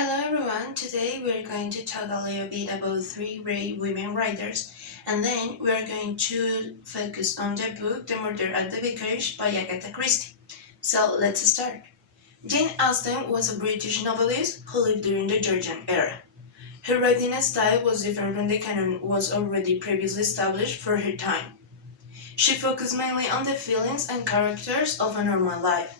Hello everyone, today we're going to talk a little bit about three great women writers and then we're going to focus on the book The Murder at the Vicarage by Agatha Christie. So let's start. Jane Austen was a British novelist who lived during the Georgian era. Her writing style was different from the canon was already previously established for her time. She focused mainly on the feelings and characters of a normal life.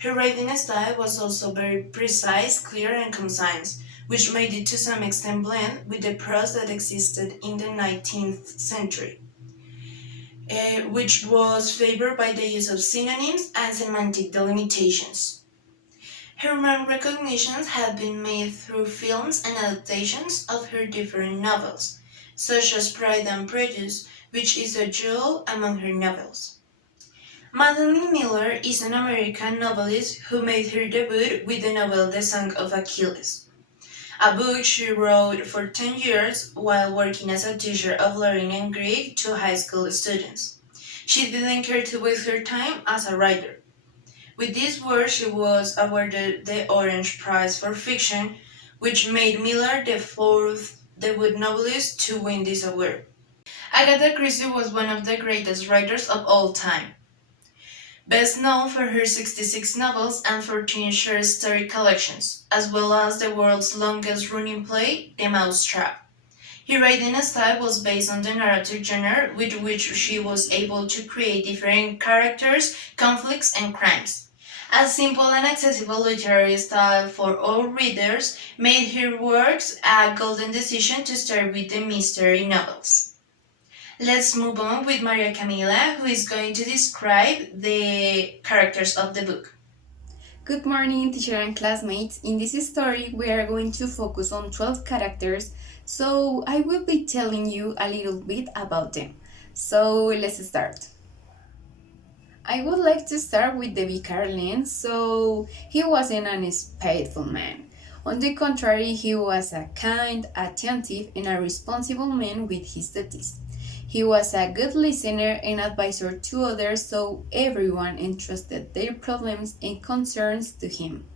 Her writing style was also very precise, clear, and concise, which made it to some extent blend with the prose that existed in the 19th century, which was favored by the use of synonyms and semantic delimitations. Her main recognitions have been made through films and adaptations of her different novels, such as Pride and Prejudice, which is a jewel among her novels. Madeline Miller is an American novelist who made her debut with the novel The Song of Achilles, a book she wrote for 10 years while working as a teacher of Latin and Greek to high school students. She didn't care to waste her time as a writer. With this work, she was awarded the Orange Prize for Fiction, which made Miller the fourth debut novelist to win this award. Agatha Christie was one of the greatest writers of all time. Best known for her 66 novels and 14 short story collections, as well as the world's longest running play, The Mousetrap. Her writing style was based on the narrative genre with which she was able to create different characters, conflicts, and crimes. A simple and accessible literary style for all readers made her works a golden decision to start with the mystery novels. Let's move on with Maria Camila, who is going to describe the characters of the book. Good morning, teacher and classmates. In this story, we are going to focus on 12 characters, so I will be telling you a little bit about them. So let's start. I would like to start with the Vicar. So he wasn't an spiteful man. On the contrary, he was a kind, attentive, and a responsible man with his duties. He was a good listener and advisor to others, so everyone entrusted their problems and concerns to him.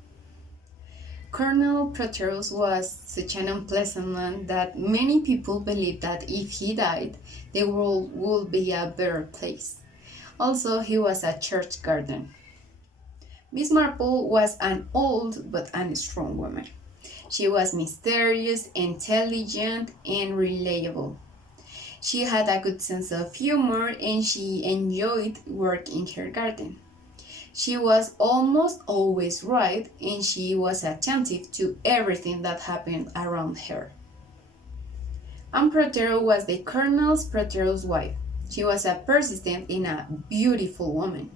Colonel Proteus was such an unpleasant man that many people believed that if he died, the world would be a better place. Also, he was a church garden. Miss Marple was an old but a strong woman. She was mysterious, intelligent, and reliable. She had a good sense of humor and she enjoyed work in her garden. She was almost always right and she was attentive to everything that happened around her. Anne Protheroe was the Colonel's Protheroe's wife. She was a persistent and a beautiful woman.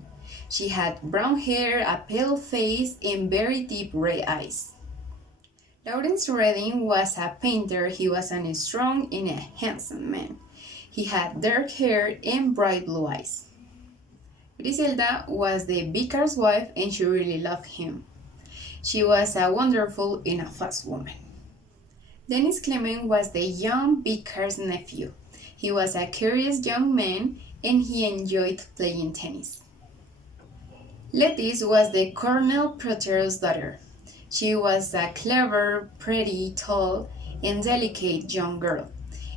She had brown hair, a pale face, and very deep gray eyes. Lawrence Redding was a painter. He was a strong and a handsome man. He had dark hair and bright blue eyes. Griselda was the vicar's wife and she really loved him. She was a wonderful and a fast woman. Dennis Clement was the young vicar's nephew. He was a curious young man and he enjoyed playing tennis. Lettice was the Colonel Protheroe's daughter. She was a clever, pretty, tall, and delicate young girl,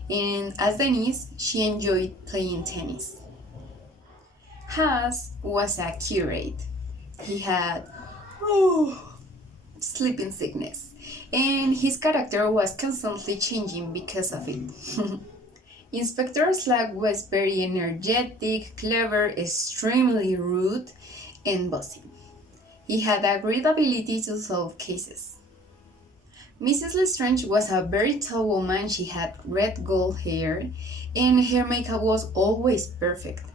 and as Denise, she enjoyed playing tennis. Haas was a curate. He had sleeping sickness, and his character was constantly changing because of it. Inspector Slag was very energetic, clever, extremely rude, and bossy. He had a great ability to solve cases. Mrs. Lestrange was a very tall woman. She had red gold hair, and her makeup was always perfect.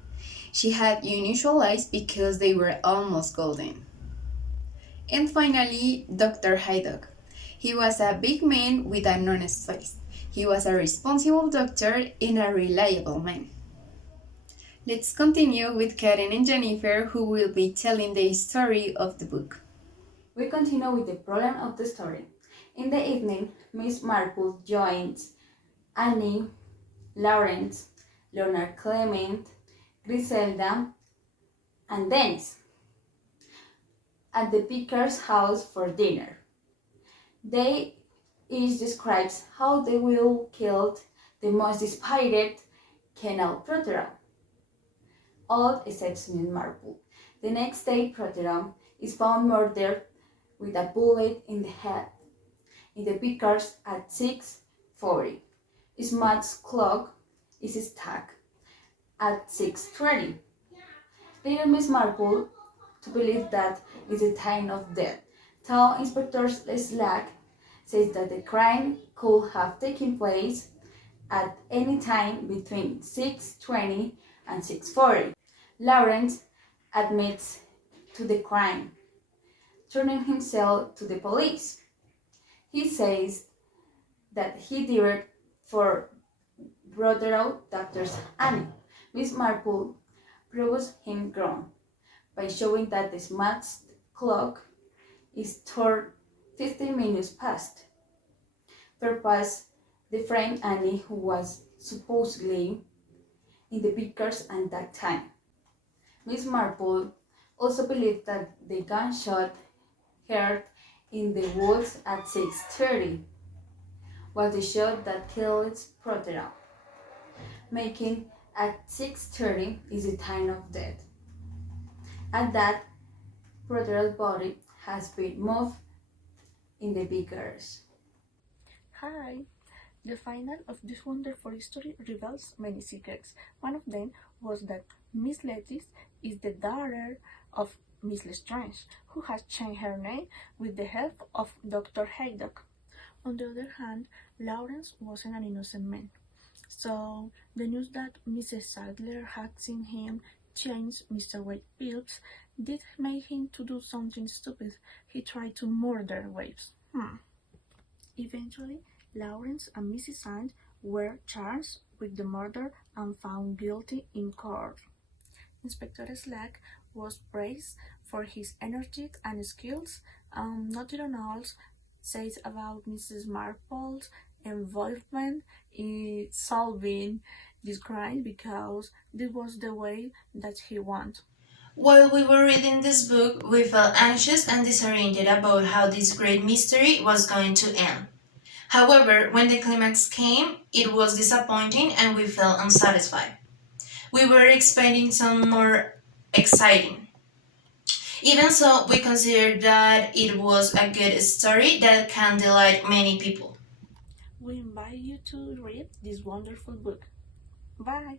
She had unusual eyes because they were almost golden. And finally, Dr. Hydock. He was a big man with an honest face. He was a responsible doctor and a reliable man. Let's continue with Karen and Jennifer, who will be telling the story of the book. We continue with the problem of the story. In the evening, Miss Marple joins Annie, Lawrence, Leonard Clement, Griselda, and Dennis at the vicar's house for dinner. They each describes how they will kill the most despised canal Proteron, all except Miss Marple. The next day, Proteron is found murdered with a bullet in the head in the Vicarage at 6:40. Smart's clock is stuck at 6:20. Little Miss Marple to believe that is the time of death. Town Inspector Slack says that the crime could have taken place at any time between 6:20 and 6:40. Lawrence admits to the crime, turning himself to the police. He says that he did it for brother Doctor's Annie. Miss Marple proves him wrong by showing that the smart clock is turned 15 minutes past. Purpose the friend Annie who was supposedly in the Vickers at that time. Miss Marple also believed that the gunshot heard in the woods at 6:30 was the shot that killed Prothero, making at 6:30 is the time of death. At that, Prothero's body has been moved in the Vickers. Hi! The final of this wonderful story reveals many secrets. One of them was that Miss Lettice is the daughter of Miss Lestrange, who has changed her name with the help of Dr. Haydock. On the other hand, Lawrence wasn't an innocent man. So the news that Mrs. Sadler had seen him change Mr. Wakefield did make him to do something stupid. He tried to murder Waves. Eventually, Lawrence and Mrs. Sand were charged with the murder and found guilty in court. Inspector Slack was praised for his energy and skills, and nothing else says about Mrs. Marple's involvement in solving this crime because this was the way that he wanted. While we were reading this book, we felt anxious and disoriented about how this great mystery was going to end. However, when the climax came, it was disappointing and we felt unsatisfied. We were expecting some more exciting. Even so, we considered that it was a good story that can delight many people. We invite you to read this wonderful book. Bye!